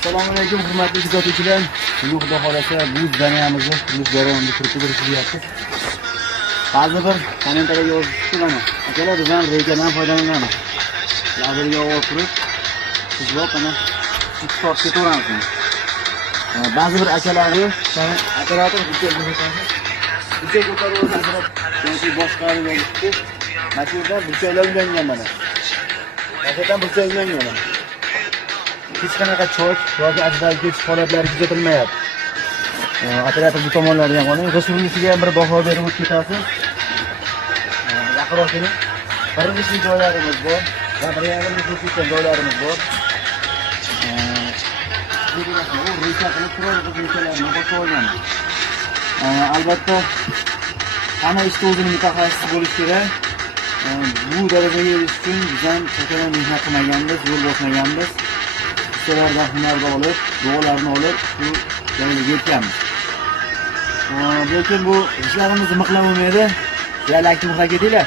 Assalomu alaykum hurmatli kuzatuvchilar. Bugun xudo xolasa bu zaniyamizni qurilish jarayonida kiritib berishyapmiz. Ba'zi bir kommentariyga yozishdi mana. Akalar bizdan rejadan foydalanamiz. Labirga olib turib, sizlar mana TikTok ketaveramiz. Ba'zi bir akalarni operator buncha ko'tarib o'tirib, yoki boshqalarga olishdi. Mashinada bunchalar ulangan mana. Hakikaten buncha ulangan. Hech qanaqa cho'k yoki ajdagi holatlari kuzatilmayapti. Operator bu tomonlarga ham oling, g'ishurlisiga ham bir baho berib o'tib ketasiz. Yaqinroqini birinchi joylarimiz bor, va birinchi ko'rsatgan joylarimiz bor. Bu reja qilib turadi bunchalarni boshqa olgan. Albatta hamma ishda o'zining mutaxassisi bo'lish kerak. Bu darajaga erish uchun biz ham qachon mehnat qilmaganmiz, yo'l bosmaganmiz. Ustalardan hunarni olib, duolarni olib, bu darajaga yetganmiz. Lekin bu ishlarimizni maqlamaydi. Sizlar like maqla ketinglar.